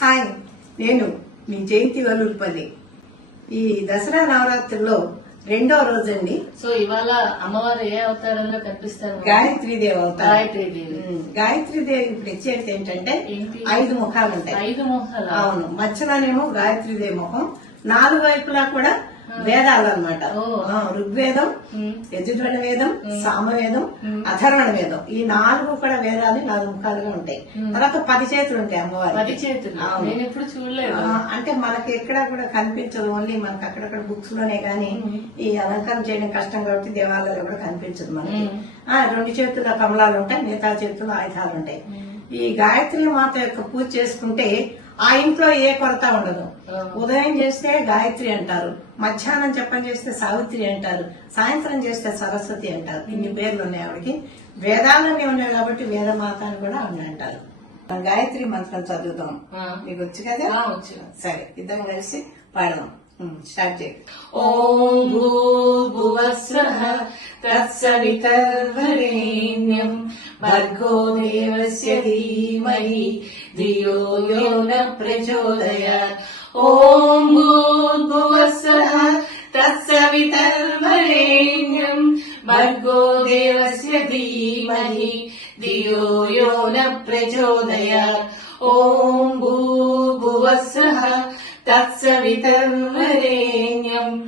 Hi నేను మీ జయంతి వల్లూరుపల్లి. ఈ దసరా నవరాత్రుల్లో రెండో రోజండి సో ఇవాళ అమ్మవారు ఏ అవతారంలో కనిపిస్తారు? గాయత్రీదేవి అవుతారు. గాయత్రీదేవి. గాయత్రీదేవి ప్రత్యేకత ఏంటంటే ఏంటి? ఐదు ముఖాలు ఉంటాయి ఐదు మొహాల అవును మధ్యలోనేమో గాయత్రీదేవి ముఖం నాలుగు వైపులా కూడా వేదాలు అనమాట. ఋగ్వేదం యజుర్వేద వేదం సామవేదం అథర్వణ వేదం ఈ నాలుగు కూడా వేదాలు నాలుగు ముఖాలుగా ఉంటాయి. తర్వాత పది చేతులు ఉంటాయి పది అమ్మవారికి చేతులు. నేను ఎప్పుడు చూడలేదు. అంటే మనకి ఎక్కడా కూడా కనిపించదు. ఓన్లీ మనకి అక్కడక్కడ బుక్స్లోనే గానీ ఈ అలంకారం చేయడం కష్టం కాబట్టి దేవాలయాలు కూడా కనిపించదు మనకి. ఆ రెండు చేతుల కమలాలు ఉంటాయి మిగతా చేతులు ఆయుధాలు ఉంటాయి. ఈ గాయత్రి మాత యొక్క పూజ చేసుకుంటే ఆ ఇంట్లో ఏ కొరత ఉండదు. ఉదయం చేస్తే గాయత్రి అంటారు మధ్యాహ్నం చెప్పని చేస్తే సావిత్రి అంటారు సాయంత్రం చేస్తే సరస్వతి అంటారు. ఇన్ని పేర్లు ఉన్నాయి ఆవిడకి. వేదాలన్నీ ఉన్నాయి కాబట్టి వేదమాత అని కూడా ఆవిడ అంటారు. గాయత్రి మంత్రం చదువుతాం. మీకు వచ్చు కదా. సరే ఇద్దరం కలిసి పాడదాం. స్టార్ట్ చేయి. ఓం భూర్భువస్వః తత్సవితర్వరేణ్యం. भर्गो देवस्य धीमहि धियो यो न प्रचोदयात्। ॐ गो गुवसः भर्गो देवस्य धीमहि धियो यो न प्रचोदयात्। ॐ गोभुवसः तस्य पितल्भरेण्यम्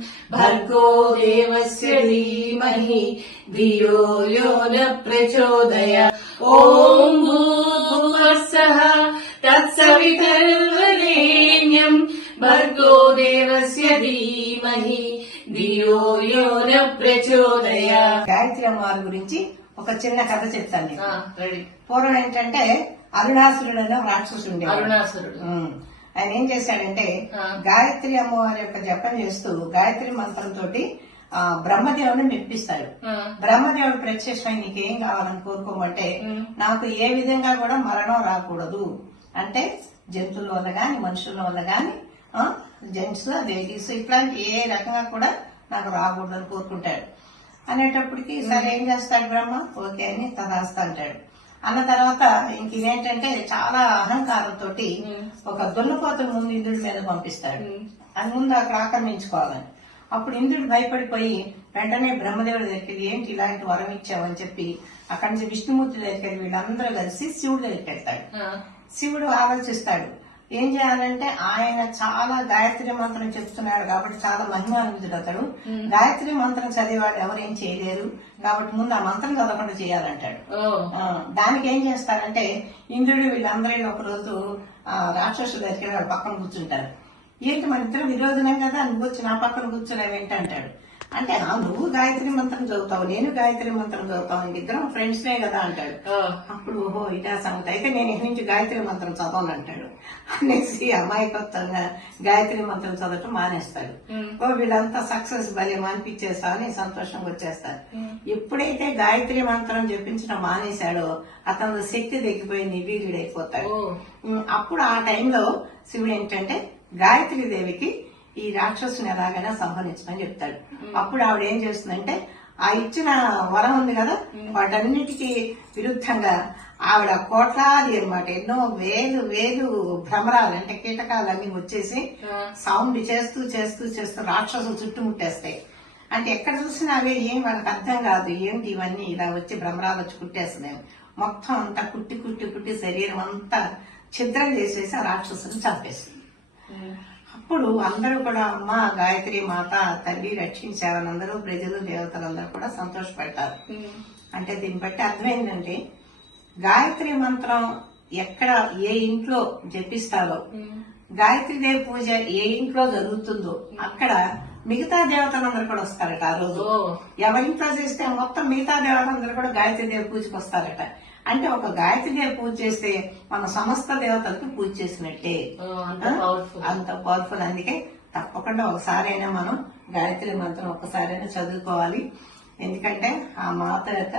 దేవస్య ధీమహి ధియో యో న ప్రచోదయ. ఓం తత్సవితర్వరేణ్యం భర్గో దేవస్య ధీమహి ధియో యో న ప్రచోదయ. గాయత్రి గురించి ఒక చిన్న కథ చెప్తాను పూర్వం ఏంటంటే అరుణాసురుడు అనే రాక్షసుడు. అరుణాసురుడు. ఆయన ఏం చేశాడంటే. గాయత్రి అమ్మవారి యొక్క జపం చేస్తూ గాయత్రి మంత్రంతో బ్రహ్మదేవుని మెప్పిస్తాడు. బ్రహ్మదేవుడు ప్రత్యక్షమై నీకేం కావాలని కోరుకోమంటే. నాకు ఏ విధంగా కూడా మరణం రాకూడదు. అంటే జంతువుల వల్ల గాని మనుషుల వల్ల గాని జెంట్స్ లేడీస్ ఇట్లాంటి ఏ రకంగా కూడా నాకు రాకూడదు అని కోరుకుంటాడు. అనేటప్పటికి సరే ఏం చేస్తాడు బ్రహ్మ? ఓకే అని తదాస్త అంటాడు. అన్న తర్వాత ఇంక ఇదేంటంటే చాలా అహంకారంతో ఒక దున్నపోతు ముందు ఇంద్రుడి మీద పంపిస్తాడు. అది ముందు అక్కడ ఆక్రమించుకోవాలని. అప్పుడు ఇంద్రుడు భయపడిపోయి వెంటనే బ్రహ్మదేవుడి దగ్గరికి ఏంటి ఇలాంటి వరం ఇచ్చావని చెప్పి అక్కడి నుంచి విష్ణుమూర్తి దగ్గరికి వెళ్ళి వీళ్ళందరూ కలిసి శివుడి దగ్గరికి వెళ్తాడు. శివుడు ఆలోచిస్తాడు ఏం చేయాలంటే ఆయన చాలా గాయత్రి మంత్రం చెప్తున్నాడు కాబట్టి చాలా మహిమాన్వితుడు అతడు. గాయత్రి మంత్రం చదివేవాడు ఎవరేం చేయలేరు. కాబట్టి ముందు ఆ మంత్రం చదవకుండా చేయాలంటాడు. దానికి ఏం చేస్తారంటే ఇంద్రుడు వీళ్ళందరిలో ఒక రోజు వెళ్ళి వాళ్ళ పక్కన కూర్చుంటారు. ఏంటి మన ఇద్దరు విరోధనం కదా నువ్వు వచ్చి నా పక్కన కూర్చున్నావు ఏంటి అంటాడు అంటే "ఆ, నువ్వు గాయత్రి మంత్రం చదువుతావు నేను గాయత్రి మంత్రం చదువుతావు ఇద్దరం ఫ్రెండ్స్నే కదా అంటాడు. అప్పుడు ఓహో ఇదా సంగతి. అయితే నేను ఇక్కడి నుంచి గాయత్రి మంత్రం చదవను అంటాడు. అనేసి అమాయకత్వంగా గాయత్రి మంత్రం చదవటం మానేస్తాడు. ఓ వీళ్ళంతా సక్సెస్ భలే అనిపించేస్తామని సంతోషంగా వచ్చేస్తారు. ఎప్పుడైతే గాయత్రి మంత్రం చెప్పించడం మానేశాడో అతను శక్తి తగ్గిపోయి ఉమ్, అప్పుడు ఆ టైంలో శివుడు ఏంటంటే గాయత్రి దేవికి ఈ రాక్షసుని ఎలాగైనా సంహరించమని చెప్తాడు. అప్పుడు ఆవిడ ఏం చేస్తుందంటే ఆ ఇచ్చిన వరం ఉంది కదా వాటన్నిటికీ విరుద్ధంగా ఆవిడ కోట్లాది అన్నమాట ఎన్నో వేలు వేలు భ్రమరాలు అంటే కీటకాలన్నీ వచ్చేసి. సౌండ్ చేస్తూ చేస్తూ చేస్తూ రాక్షసులు చుట్టుముట్టేస్తాయి. అంటే ఎక్కడ చూసినా అవే ఏం వాళ్ళకి అర్థం కాదు ఏంటి ఇవన్నీ ఇలా వచ్చి భ్రమరాలు వచ్చి కుట్టేస్తున్నాయి. మొత్తం అంతా కుట్టి కుట్టి కుట్టి శరీరం అంతా ఛిద్రం చేసేసి ఆ రాక్షసుని చంపేస్తుంది. అప్పుడు అందరూ కూడా అమ్మ గాయత్రి మాత తల్లి రక్షించావని అందరూ ప్రజలు దేవతలందరూ కూడా సంతోషపడతారు. ఉమ్. అంటే దీన్ని బట్టి అర్థమైందంటే గాయత్రి మంత్రం ఎక్కడ ఏ ఇంట్లో జపిస్తారో ఉమ్. గాయత్రి దేవి పూజ ఏ ఇంట్లో జరుగుతుందో అక్కడ మిగతా దేవతలందరూ కూడా వస్తారట ఆ రోజు. ఎవరింట్లో చేస్తే మొత్తం మిగతా దేవతలందరూ కూడా గాయత్రి దేవి పూజకు వస్తారట. అంటే ఒక గాయత్రి పూజ చేస్తే మన సమస్త దేవతలకు పూజ చేసినట్టే. అంత పవర్ఫుల్ అందుకే తప్పకుండా ఒకసారైనా మనం గాయత్రి మంత్రం ఒక్కసారైనా చదువుకోవాలి. ఎందుకంటే ఆ మాత యొక్క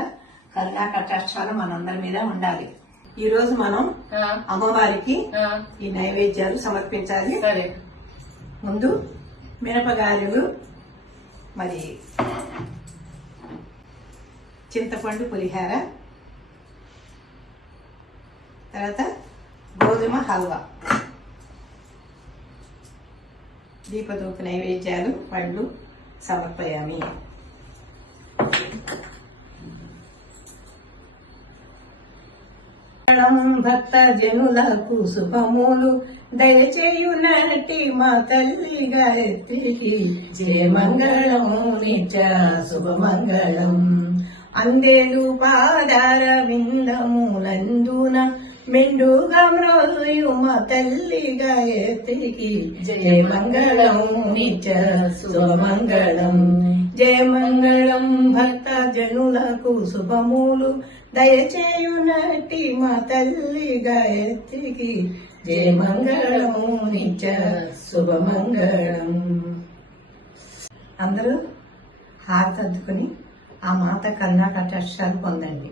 కరుణా కటాక్షాలు మనందరి మీద ఉండాలి. ఈ రోజు మనం అమ్మవారికి ఈ నైవేద్యాలు సమర్పించాలి. ముందు మినపగారెలు మరి చింతపండు పులిహార తర్వాత గోధుమ హల్వా. దీపదూప నైవేద్యాలు పండ్లు సమర్పయామి. భక్త జనులకు శుభములు దయచేయునటి మా తల్లి గాయత్రికి జయ మంగళము నిత్య శుభమంగళం అందేలు పాదార విందములందున మెండుగా మ్రోయు మా తల్లి గాయత్రికి జయ మంగళం నిత్య శుభమంగళం జయ మంగళం భక్త జనులకు శుభములు దయచేయునటి మా తల్లి గాయత్రికి జయ మంగళం నిత్య శుభమంగళం అందరూ హారతి అద్దుకుని ఆ మాత కన్నా కటాక్షాలు పొందండి.